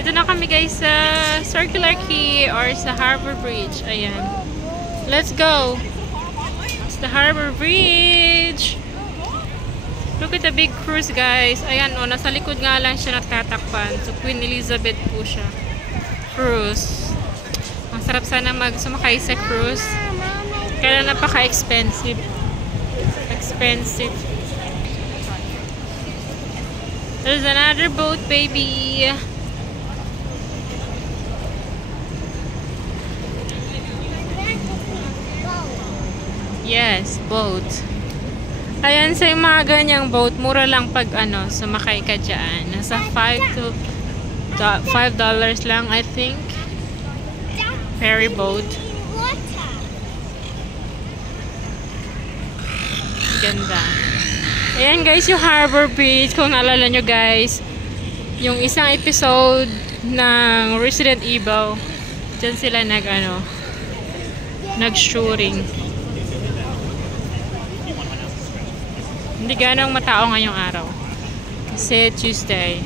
Dito na kami guys sa Circular Quay or sa Harbor Bridge. Ayan. Let's go! It's the Harbor Bridge! Look at the big cruise guys. Ayan o, nasa likod nga lang siya natatakpan. So Queen Elizabeth po siya. Cruise. Ang sarap sana sumakay sa cruise. Kaya napaka-expensive. Expensive. There's another boat, baby. Yes, boat. Ayan, sa yung mga ganyang boat, mura lang pag sumakay ka dyan. Nasa $5 lang, I think. Ferry boat. Ganda. Ayan guys, yung Harbor Bridge. Kung naalala nyo guys, yung isang episode ng Resident Evil, dyan sila nag-shooting. Hindi ganang matao ngayong araw. Kasi Tuesday.